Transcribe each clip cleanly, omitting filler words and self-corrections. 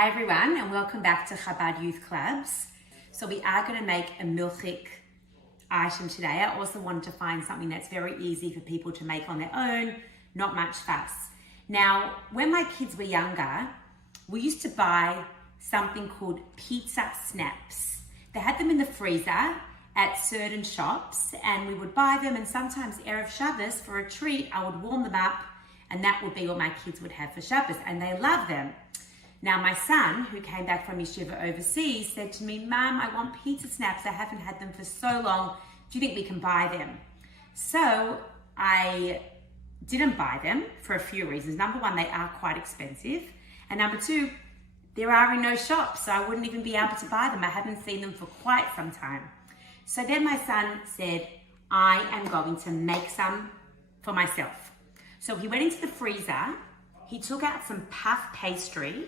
Hi everyone, and welcome back to Chabad Youth Clubs. So we are going to make a milchik item today. I also wanted to find something that's very easy for people to make on their own, not much fuss. Now, when my kids were younger, we used to buy something called pizza snaps. They had them in the freezer at certain shops, and we would buy them, and sometimes Erev Shabbos, for a treat, I would warm them up, and that would be what my kids would have for Shabbos, and they love them. Now, my son, who came back from yeshiva overseas, said to me, "Mum, I want pizza snaps. I haven't had them for so long. Do you think we can buy them?" So I didn't buy them for a few reasons. Number one, they are quite expensive. And number two, there are in no shops, so I wouldn't even be able to buy them. I haven't seen them for quite some time. So then my son said, I am going to make some for myself. So he went into the freezer, he took out some puff pastry,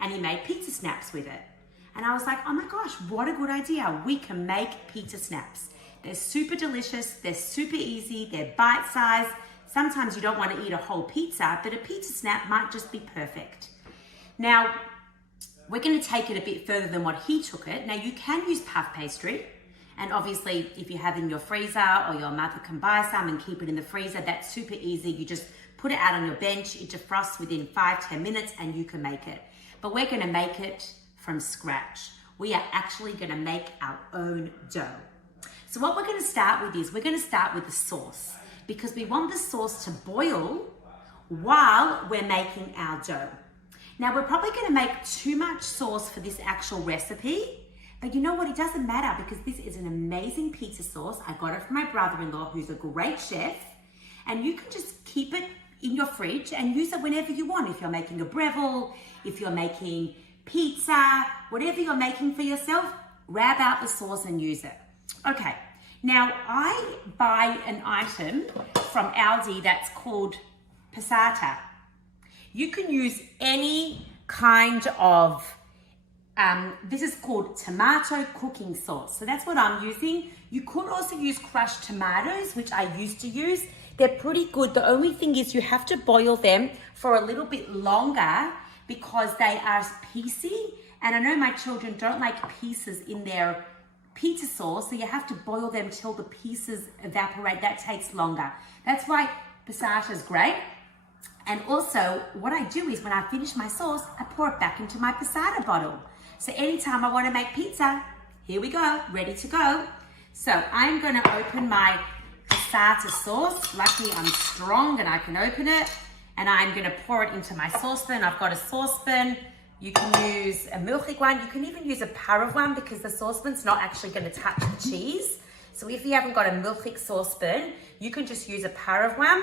and he made pizza snaps with it. And I was like, oh my gosh, what a good idea. We can make pizza snaps. They're super delicious, they're super easy, they're bite-sized. Sometimes you don't want to eat a whole pizza, but a pizza snap might just be perfect. Now, we're going to take it a bit further than what he took it. Now, you can use puff pastry. And obviously, if you have it in your freezer or your mother can buy some and keep it in the freezer, that's super easy. You just put it out on your bench, it defrosts within 5-10 minutes, and you can make it. But we're going to make it from scratch. We are actually going to make our own dough. So what we're going to start with is we're going to start with the sauce, because we want the sauce to boil while we're making our dough. Now, we're probably going to make too much sauce for this actual recipe, but you know what? It doesn't matter, because this is an amazing pizza sauce. I got it from my brother-in-law, who's a great chef, and you can just keep it in your fridge and use it whenever you want. If you're making a breville, if you're making pizza, whatever you're making for yourself, grab out the sauce and use it. Okay, now I buy an item from Aldi that's called passata. You can use any kind of, this is called tomato cooking sauce. So that's what I'm using. You could also use crushed tomatoes, which I used to use. They're pretty good. The only thing is you have to boil them for a little bit longer because they are piecey. And I know my children don't like pieces in their pizza sauce, so you have to boil them till the pieces evaporate. That takes longer. That's why passata is great. And also, what I do is when I finish my sauce, I pour it back into my passata bottle. So anytime I want to make pizza, here we go, ready to go. So I'm going to open my passata sauce. Luckily, I'm strong and I can open it. And I'm going to pour it into my saucepan. I've got a saucepan. You can use a milchik one. You can even use a parav one, because the saucepan's not actually going to touch the cheese. So if you haven't got a milchik saucepan, you can just use a parav one.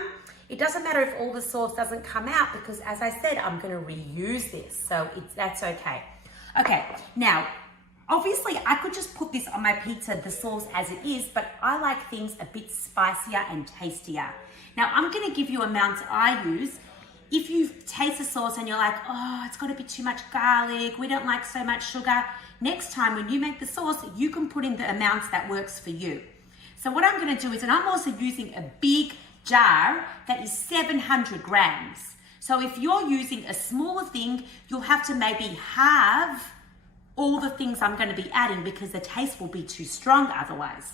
It doesn't matter if all the sauce doesn't come out, because as I said, I'm going to reuse this. So that's okay. Okay, now, obviously I could just put this on my pizza, the sauce as it is, but I like things a bit spicier and tastier. Now, I'm going to give you amounts I use. If you taste the sauce and you're like, oh, it's got a bit too much garlic, we don't like so much sugar, next time when you make the sauce, you can put in the amounts that works for you. So what I'm going to do is, and I'm also using a big jar that is 700 grams. So if you're using a smaller thing, you'll have to maybe halve all the things I'm going to be adding, because the taste will be too strong otherwise.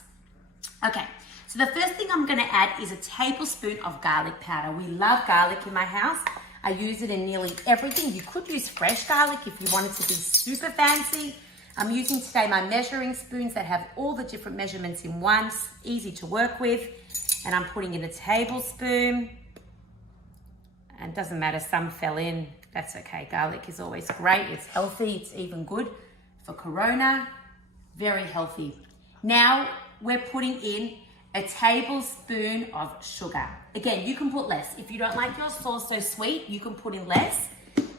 Okay, so the first thing I'm going to add is a tablespoon of garlic powder. We love garlic in my house. I use it in nearly everything. You could use fresh garlic if you want it to be super fancy. I'm using today my measuring spoons that have all the different measurements in one, easy to work with. And I'm putting in a tablespoon. And it doesn't matter, some fell in, that's okay. Garlic is always great, it's healthy, it's even good for corona, very healthy. Now we're putting in a tablespoon of sugar. Again, you can put less. If you don't like your sauce so sweet, you can put in less,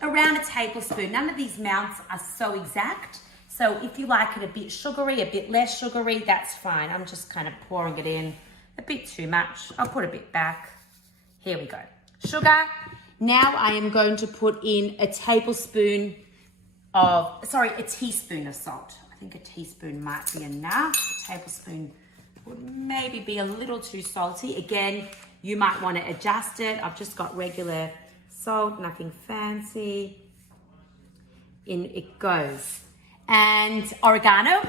around a tablespoon. None of these amounts are so exact. So if you like it a bit sugary, a bit less sugary, that's fine. I'm just kind of pouring it in a bit too much. I'll put a bit back. Here we go. Sugar. Now I am going to put in a teaspoon of salt. I think a teaspoon might be enough. A tablespoon would maybe be a little too salty. Again, you might want to adjust it. I've just got regular salt, nothing fancy. in it goes. And oregano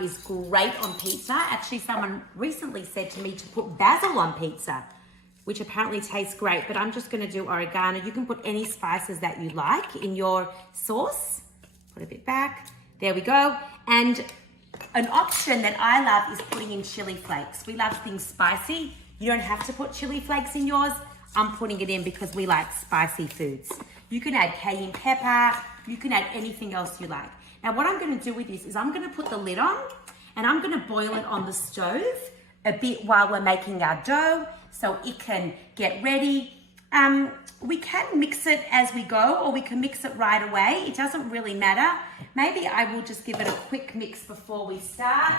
is great on pizza. Actually, someone recently said to me to put basil on pizza, which apparently tastes great, but I'm just gonna do oregano. You can put any spices that you like in your sauce. Put a bit back, there we go. And an option that I love is putting in chili flakes. We love things spicy. You don't have to put chili flakes in yours. I'm putting it in because we like spicy foods. You can add cayenne pepper, you can add anything else you like. Now what I'm gonna do with this is I'm gonna put the lid on and I'm gonna boil it on the stove a bit while we're making our dough so it can get ready. We can mix it as we go or we can mix it right away. It doesn't really matter. Maybe I will just give it a quick mix before we start.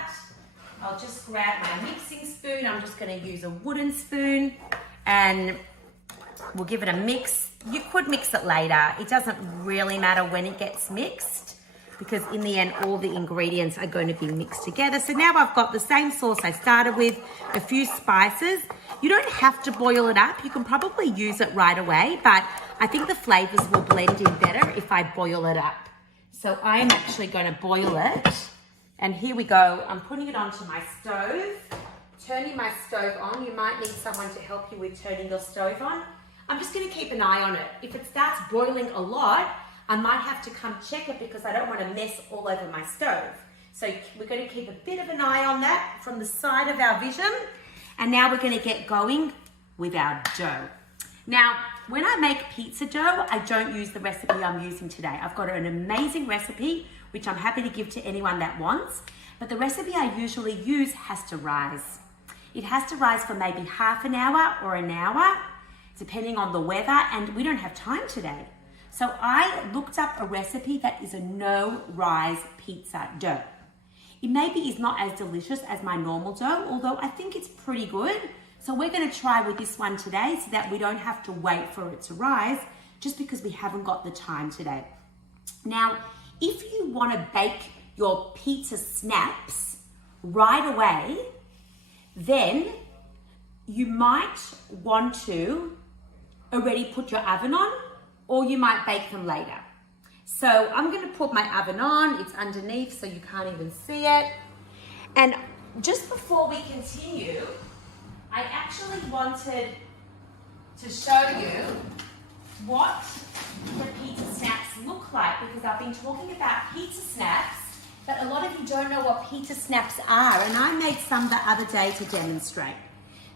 I'll just grab my mixing spoon. I'm just gonna use a wooden spoon and we'll give it a mix. You could mix it later. It doesn't really matter when it gets mixed because in the end, all the ingredients are going to be mixed together. So now I've got the same sauce I started with, a few spices. You don't have to boil it up. You can probably use it right away, but I think the flavors will blend in better if I boil it up. So I'm actually going to boil it. And here we go. I'm putting it onto my stove, turning my stove on. You might need someone to help you with turning your stove on. I'm just going to keep an eye on it. If it starts boiling a lot, I might have to come check it because I don't want to mess all over my stove. So we're going to keep a bit of an eye on that from the side of our vision. And now we're going to get going with our dough. Now, when I make pizza dough, I don't use the recipe I'm using today. I've got an amazing recipe, which I'm happy to give to anyone that wants. But the recipe I usually use has to rise. It has to rise for maybe half an hour or an hour, depending on the weather, and we don't have time today. So I looked up a recipe that is a no-rise pizza dough. It maybe is not as delicious as my normal dough, although I think it's pretty good. So we're gonna try with this one today so that we don't have to wait for it to rise just because we haven't got the time today. Now, if you wanna bake your pizza snaps right away, then you might want to already put your oven on, or you might bake them later. So I'm gonna put my oven on, it's underneath so you can't even see it. And just before we continue, I actually wanted to show you what the pizza snaps look like because I've been talking about pizza snaps, but a lot of you don't know what pizza snaps are, and I made some the other day to demonstrate.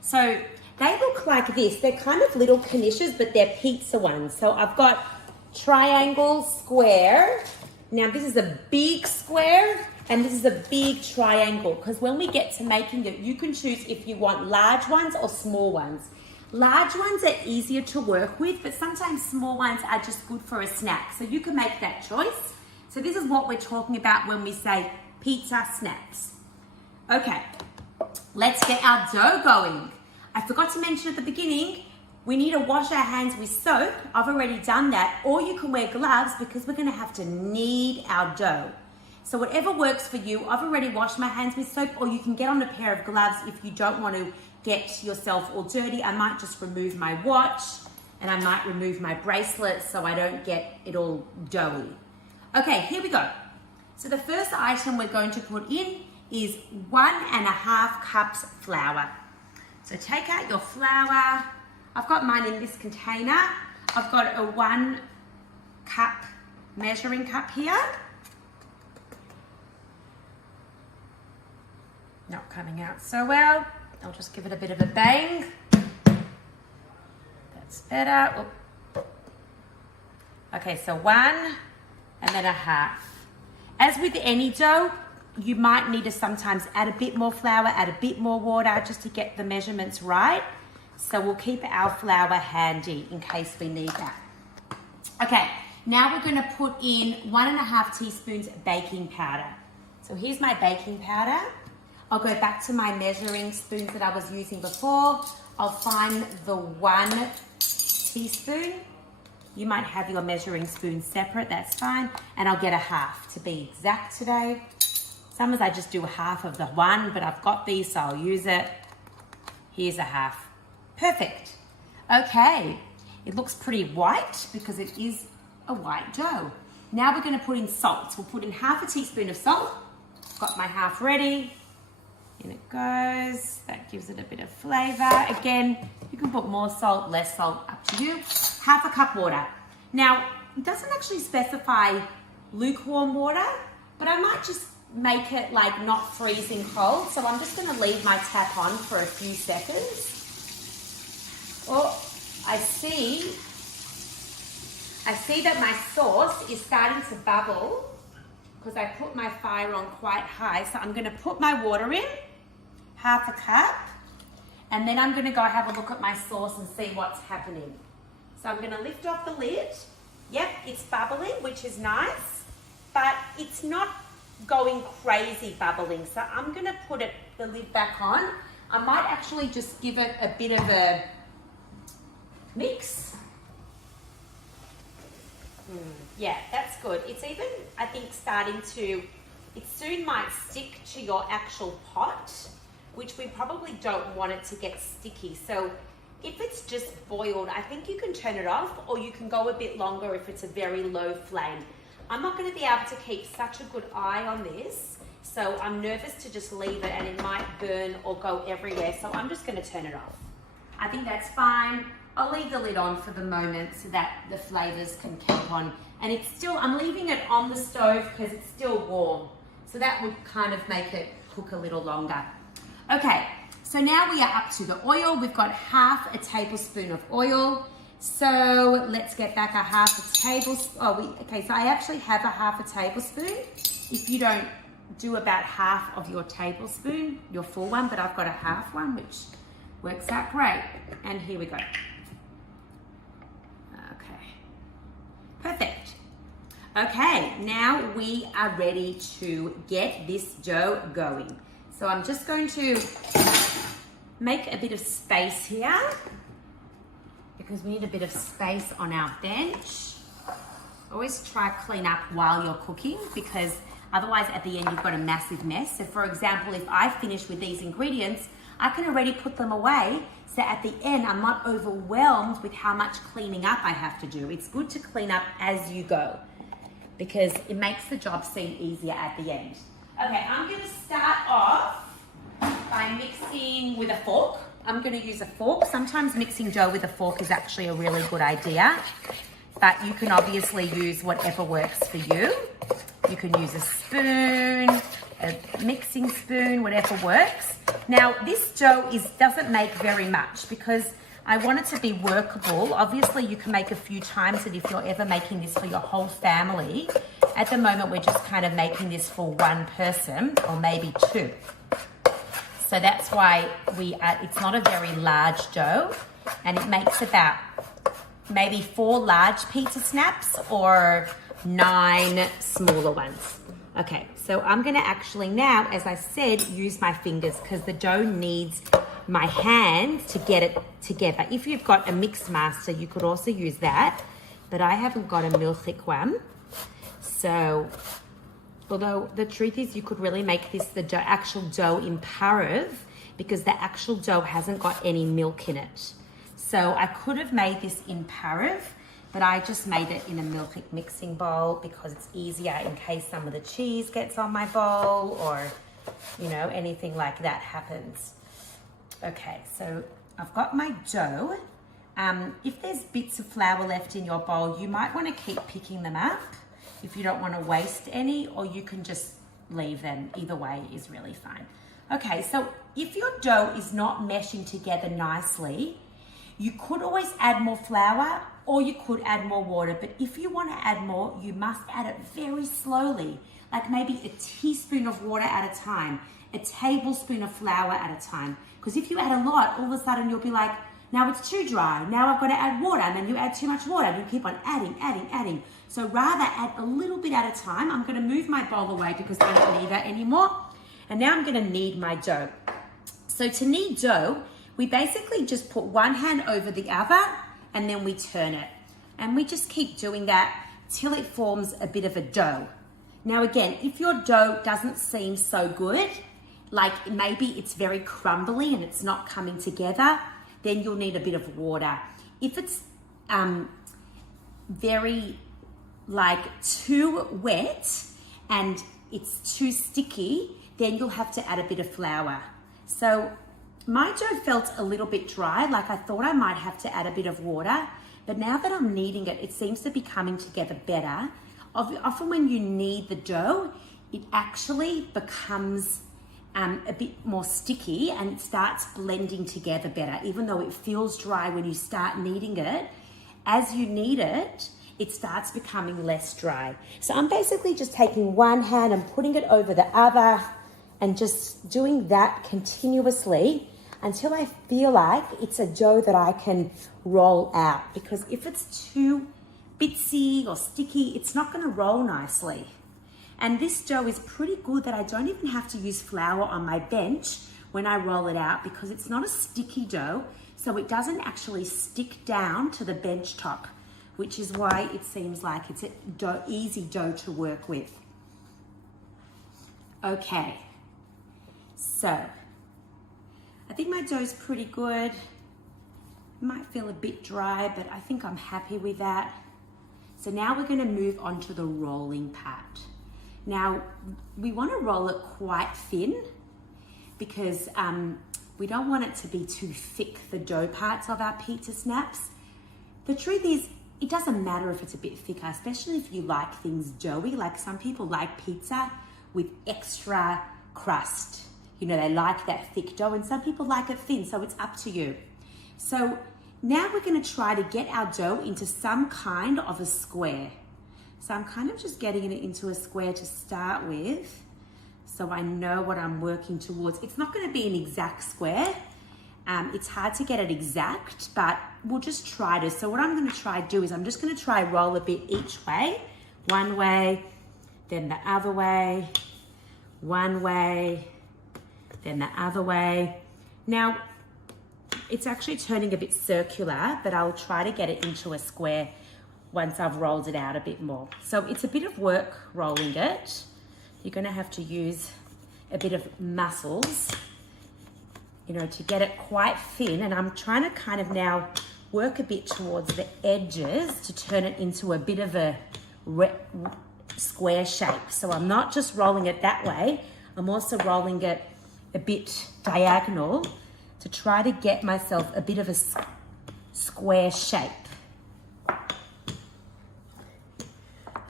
So they look like this. They're kind of little knishes, but they're pizza ones. So I've got triangle, square. Now this is a big square and this is a big triangle because when we get to making it, you can choose if you want large ones or small ones. Large ones are easier to work with, but sometimes small ones are just good for a snack. So you can make that choice. So this is what we're talking about when we say pizza snaps. Okay, let's get our dough going. I forgot to mention at the beginning, we need to wash our hands with soap. I've already done that. Or you can wear gloves because we're gonna have to knead our dough. So whatever works for you, I've already washed my hands with soap, or you can get on a pair of gloves if you don't want to get yourself all dirty. I might just remove my watch and I might remove my bracelet so I don't get it all doughy. Okay, here we go. So the first item we're going to put in is 1.5 cups flour. So take out your flour. I've got mine in this container. I've got a 1 cup measuring cup here. Not coming out so well. I'll just give it a bit of a bang. That's better. Oop. Okay, so 1.5. As with any dough, you might need to sometimes add a bit more flour, add a bit more water just to get the measurements right. So we'll keep our flour handy in case we need that. Okay, now we're gonna put in 1.5 teaspoons baking powder. So here's my baking powder. I'll go back to my measuring spoons that I was using before. I'll find the 1 teaspoon. You might have your measuring spoon separate, that's fine. And I'll get 1/2 to be exact today. Sometimes I just do 1/2 of the 1, but I've got these, so I'll use it. Here's 1/2. Perfect. Okay, it looks pretty white because it is a white dough. Now we're going to put in salt. We'll put in half a teaspoon of salt. Got my half ready. In it goes. That gives it a bit of flavor. Again, you can put more salt, less salt, up to you. Half a cup water. Now, it doesn't actually specify lukewarm water, but I might just make it like not freezing cold. So I'm just going to leave my tap on for a few seconds. Oh, I see that my sauce is starting to bubble because I put my fire on quite high. So I'm going to put my water in, half a cup, and then I'm going to go have a look at my sauce and see what's happening. So I'm going to lift off the lid. Yep, it's bubbling, which is nice, but it's not going crazy bubbling. So I'm going to put the lid back on. I might actually just give it a bit of a mix. Yeah, that's good. It's even, I think, starting to, it soon might stick to your actual pot, which we probably don't want it to get sticky. So if it's just boiled, I think you can turn it off, or you can go a bit longer if it's a very low flame. I'm not going to be able to keep such a good eye on this, so I'm nervous to just leave it and it might burn or go everywhere. So I'm just going to turn it off. I think that's fine. I'll leave the lid on for the moment so that the flavors can keep on. And it's still, I'm leaving it on the stove because it's still warm. So that would kind of make it cook a little longer. Okay, so now we are up to the oil. We've got half a tablespoon of oil. So let's get back a half a tablespoon. Okay, so I actually have a half a tablespoon. If you don't do about half of your tablespoon, your full one, but I've got a half one, which works out great. And here we go. Perfect. Okay, now we are ready to get this dough going. So I'm just going to make a bit of space here because we need a bit of space on our bench. Always try clean up while you're cooking because otherwise at the end you've got a massive mess. So for example, if I finish with these ingredients, I can already put them away. So at the end, I'm not overwhelmed with how much cleaning up I have to do. It's good to clean up as you go because it makes the job seem easier at the end. Okay, I'm going to start off by mixing with a fork. I'm going to use a fork. Sometimes mixing dough with a fork is actually a really good idea, but you can obviously use whatever works for you. You can use a spoon, a mixing spoon, whatever works. Now, this dough doesn't make very much because I want it to be workable. Obviously, you can make a few times, and if you're ever making this for your whole family, at the moment, we're just kind of making this for one person or maybe two. So that's why it's not a very large dough, and it makes about maybe 4 large pizza snaps or 9 smaller ones. Okay, so I'm gonna actually now, as I said, use my fingers because the dough needs my hand to get it together. If you've got a mix master, you could also use that, but I haven't got a milchik one. So, although the truth is you could really make this the actual dough in parav because the actual dough hasn't got any milk in it. So I could have made this in parav, but I just made it in a milchik mixing bowl because it's easier in case some of the cheese gets on my bowl or, you know, anything like that happens. Okay, so I've got my dough. If there's bits of flour left in your bowl, you might want to keep picking them up if you don't want to waste any, or you can just leave them. Either way is really fine. Okay, so if your dough is not meshing together nicely, you could always add more flour or you could add more water, but if you want to add more, you must add it very slowly, like maybe a teaspoon of water at a time, a tablespoon of flour at a time. Because if you add a lot, all of a sudden you'll be like, now it's too dry, now I've got to add water, and then you add too much water, and you keep on adding. So rather add a little bit at a time. I'm going to move my bowl away because I don't need that anymore. And now I'm going to knead my dough. So to knead dough, we basically just put one hand over the other and then we turn it. And we just keep doing that till it forms a bit of a dough. Now again, if your dough doesn't seem so good, like maybe it's very crumbly and it's not coming together, then you'll need a bit of water. If it's very like too wet and it's too sticky, then you'll have to add a bit of flour. So my dough felt a little bit dry, like I thought I might have to add a bit of water, but now that I'm kneading it, it seems to be coming together better. Often when you knead the dough, it actually becomes a bit more sticky and it starts blending together better. Even though it feels dry when you start kneading it, as you knead it, it starts becoming less dry. So I'm basically just taking one hand and putting it over the other and just doing that continuously until I feel like it's a dough that I can roll out. Because if it's too bitsy or sticky, it's not gonna roll nicely. And this dough is pretty good that I don't even have to use flour on my bench when I roll it out because it's not a sticky dough, so it doesn't actually stick down to the bench top, which is why it seems like it's an easy dough to work with. Okay, so I think my dough's pretty good. It might feel a bit dry, but I think I'm happy with that. So now we're gonna move on to the rolling part. Now, we want to roll it quite thin because we don't want it to be too thick, the dough parts of our pizza snaps. The truth is, it doesn't matter if it's a bit thicker, especially if you like things doughy. Like some people like pizza with extra crust. You know, they like that thick dough, and some people like it thin, so it's up to you. So now we're going to try to get our dough into some kind of a square. So I'm kind of just getting it into a square to start with, so I know what I'm working towards. It's not going to be an exact square. It's hard to get it exact, but we'll just try to. So what I'm going to try to do is I'm just going to try roll a bit each way. One way, then the other way, one way, then the other way. Now, it's actually turning a bit circular, but I'll try to get it into a square once I've rolled it out a bit more. So it's a bit of work rolling it. You're gonna have to use a bit of muscles, you know, to get it quite thin. And I'm trying to kind of now work a bit towards the edges to turn it into a bit of a square shape. So I'm not just rolling it that way, I'm also rolling it a bit diagonal to try to get myself a bit of a square shape.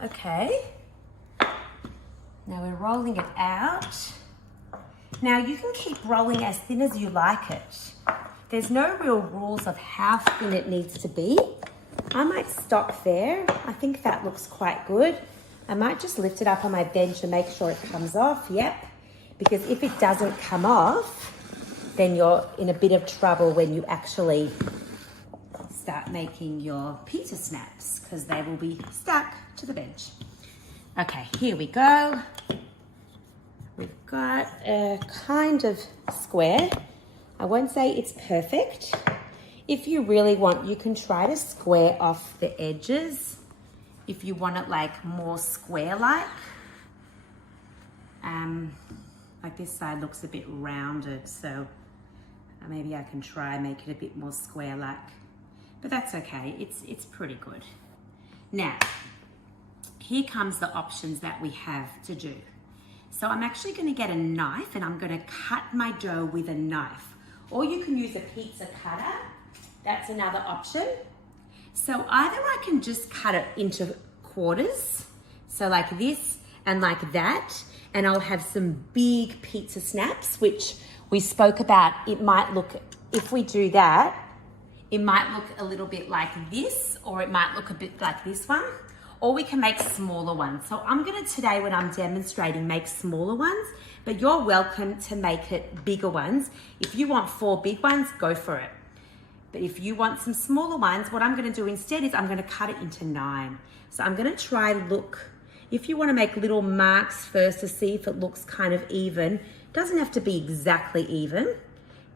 Okay, now we're rolling it out. Now you can keep rolling as thin as you like it. There's no real rules of how thin it needs to be. I might stop there. I think that looks quite good. I might just lift it up on my bench and make sure it comes off, yep. Because if it doesn't come off, then you're in a bit of trouble when you actually start making your pizza snaps, because they will be stuck to the bench. Okay, here we go. We've got a kind of square. I won't say it's perfect. If you really want, you can try to square off the edges if you want it like more square-like. Like this side looks a bit rounded, so maybe I can try and make it a bit more square-like. But that's okay, it's pretty good. Now, here comes the options that we have to do. So I'm actually gonna get a knife and I'm gonna cut my dough with a knife. Or you can use a pizza cutter, that's another option. So either I can just cut it into quarters, so like this and like that, and I'll have some big pizza snaps, which we spoke about. It might look, if we do that, it might look a little bit like this, or it might look a bit like this one, or we can make smaller ones. So I'm gonna today, when I'm demonstrating, make smaller ones, but you're welcome to make it bigger ones. If you want 4 big ones, go for it. But if you want some smaller ones, what I'm gonna do instead is I'm gonna cut it into 9. So I'm gonna try look, if you wanna make little marks first to see if it looks kind of even, it doesn't have to be exactly even.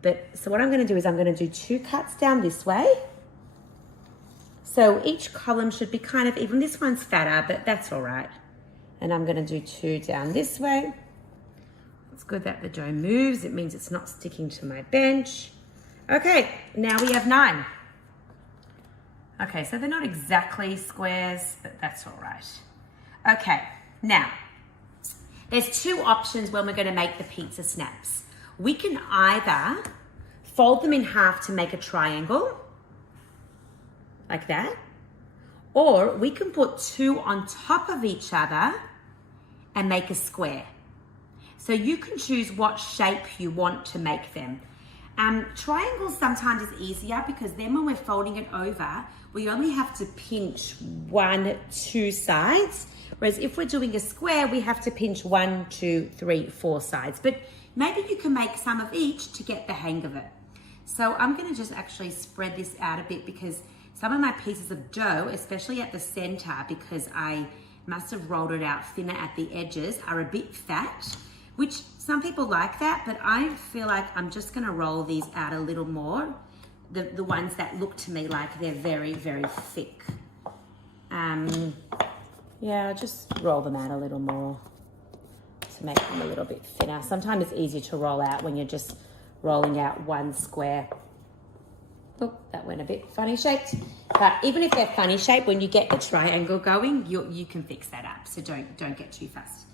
But so what I'm gonna do is I'm gonna do 2 cuts down this way. So each column should be kind of even. This one's fatter, but that's all right. And I'm gonna do 2 down this way. It's good that the dough moves. It means it's not sticking to my bench. Okay, now we have 9. Okay, so they're not exactly squares, but that's all right. Okay, now, there's two options when we're going to make the pizza snaps. We can either fold them in half to make a triangle, like that, or we can put two on top of each other and make a square. So you can choose what shape you want to make them. Triangles sometimes is easier because then when we're folding it over, we only have to pinch 1, 2 sides. Whereas if we're doing a square, we have to pinch 1, 2, 3, 4 sides. But maybe you can make some of each to get the hang of it. So I'm gonna just actually spread this out a bit because some of my pieces of dough, especially at the center, because I must have rolled it out thinner at the edges, are a bit fat, which some people like that, but I feel like I'm just gonna roll these out a little more. The ones that look to me like they're very, very thick. Yeah, I'll just roll them out a little more to make them a little bit thinner. Sometimes it's easier to roll out when you're just rolling out one square. Oh, that went a bit funny shaped. But even if they're funny shaped, when you get the triangle going, you can fix that up. So don't get too fussed.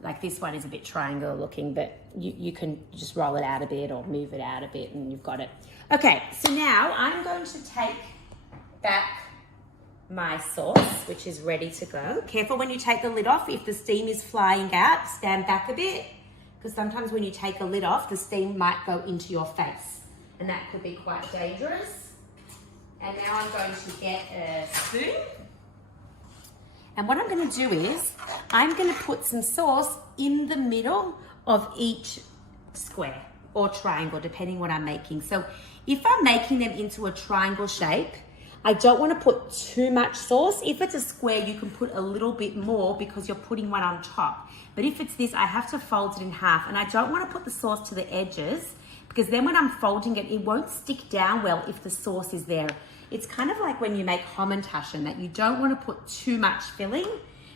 Like this one is a bit triangle looking, but you can just roll it out a bit or move it out a bit and you've got it. Okay, so now I'm going to take back my sauce, which is ready to go. Careful when you take the lid off. If the steam is flying out, stand back a bit, because sometimes when you take a lid off, the steam might go into your face, and that could be quite dangerous. And now I'm going to get a spoon. And what I'm going to do is, I'm going to put some sauce in the middle of each square or triangle, depending what I'm making. So if I'm making them into a triangle shape, I don't want to put too much sauce. If it's a square, you can put a little bit more because you're putting one on top. But if it's this, I have to fold it in half. And I don't want to put the sauce to the edges because then when I'm folding it, it won't stick down well if the sauce is there. It's kind of like when you make Hammentaschen, that you don't want to put too much filling,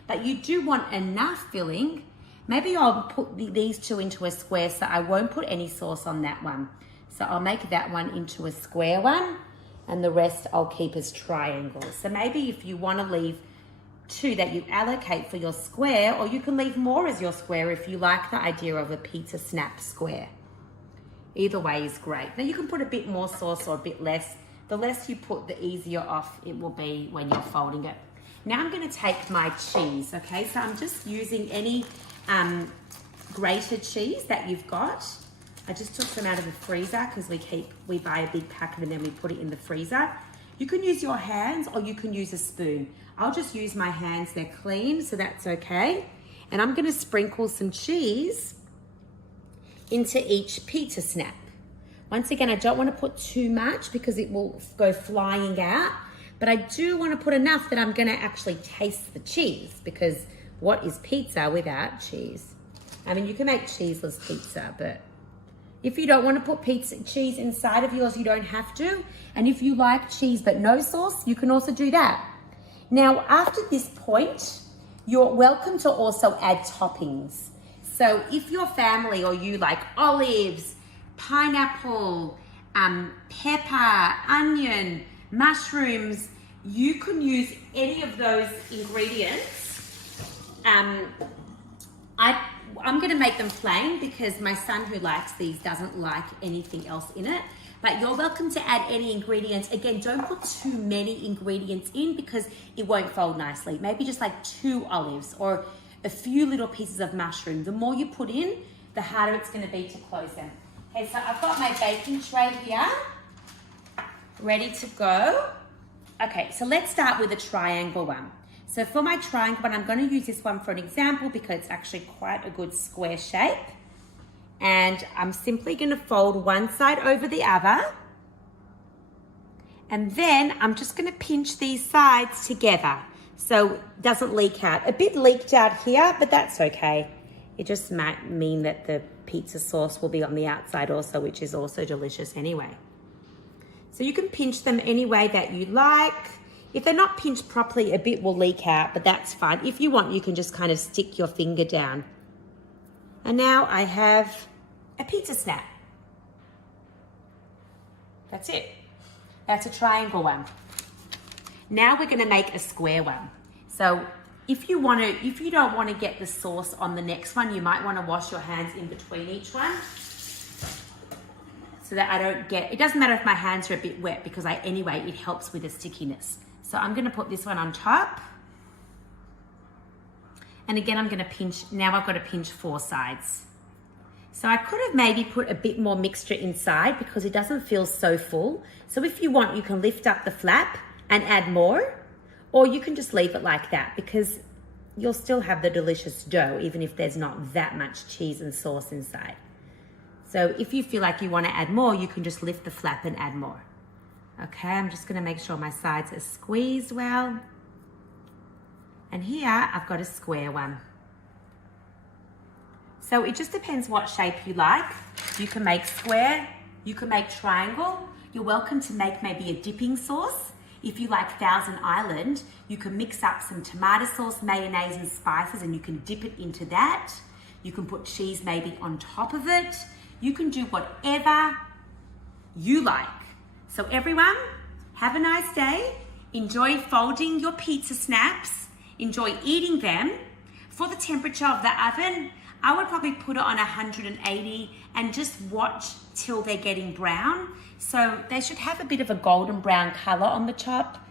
but you do want enough filling. Maybe I'll put these two into a square so I won't put any sauce on that one. So I'll make that one into a square one and the rest I'll keep as triangles. So maybe if you want to leave two that you allocate for your square, or you can leave more as your square if you like the idea of a pizza snap square. Either way is great. Now you can put a bit more sauce or a bit less. The less you put, the easier off it will be when you're folding it. Now I'm going to take my cheese, okay? So I'm just using any grated cheese that you've got. I just took some out of the freezer because we buy a big packet and then we put it in the freezer. You can use your hands or you can use a spoon. I'll just use my hands, they're clean, so that's okay. And I'm going to sprinkle some cheese into each pizza snap. Once again, I don't want to put too much because it will go flying out, but I do want to put enough that I'm going to actually taste the cheese, because what is pizza without cheese? I mean, you can make cheeseless pizza, but if you don't want to put cheese inside of yours, you don't have to. And if you like cheese but no sauce, you can also do that. Now, after this point, you're welcome to also add toppings. So if your family or you like olives, pineapple, pepper, onion, mushrooms, you can use any of those ingredients. I'm going to make them plain because my son who likes these doesn't like anything else in it. But you're welcome to add any ingredients. Again, don't put too many ingredients in because it won't fold nicely. Maybe just like 2 olives or a few little pieces of mushroom. The more you put in, the harder it's going to be to close them. Okay, so I've got my baking tray here, ready to go. Okay, so let's start with a triangle one. So for my triangle one, I'm going to use this one for an example because it's actually quite a good square shape. And I'm simply going to fold one side over the other. And then I'm just going to pinch these sides together so it doesn't leak out. A bit leaked out here, but that's okay. It just might mean that the pizza sauce will be on the outside also, which is also delicious anyway. So you can pinch them any way that you like. If they're not pinched properly, a bit will leak out, but that's fine. If you want, you can just kind of stick your finger down. And now I have a pizza snap. That's it. That's a triangle one. Now we're gonna make a square one. So if you don't want to get the sauce on the next one, you might want to wash your hands in between each one so that I don't get, it doesn't matter if my hands are a bit wet because anyway, it helps with the stickiness. So I'm gonna put this one on top. And again, I'm gonna pinch, now I've got to pinch 4 sides. So I could have maybe put a bit more mixture inside because it doesn't feel so full. So if you want, you can lift up the flap and add more, or you can just leave it like that because you'll still have the delicious dough even if there's not that much cheese and sauce inside. So if you feel like you want to add more, you can just lift the flap and add more. Okay, I'm just going to make sure my sides are squeezed well. And here I've got a square one. So it just depends what shape you like. You can make square, you can make triangle. You're welcome to make maybe a dipping sauce. If you like Thousand Island, you can mix up some tomato sauce, mayonnaise and spices and you can dip it into that. You can put cheese maybe on top of it. You can do whatever you like. So everyone, have a nice day. Enjoy folding your pizza snaps. Enjoy eating them. For the temperature of the oven, I would probably put it on 180 and just watch till they're getting brown. So they should have a bit of a golden brown color on the top,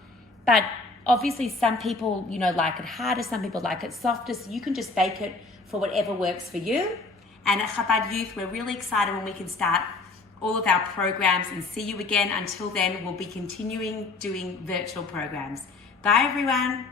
but obviously some people, like it harder, some people like it softer, so you can just bake it for whatever works for you. And at Chabad Youth, we're really excited when we can start all of our programs and see you again. Until then, we'll be continuing doing virtual programs. Bye everyone.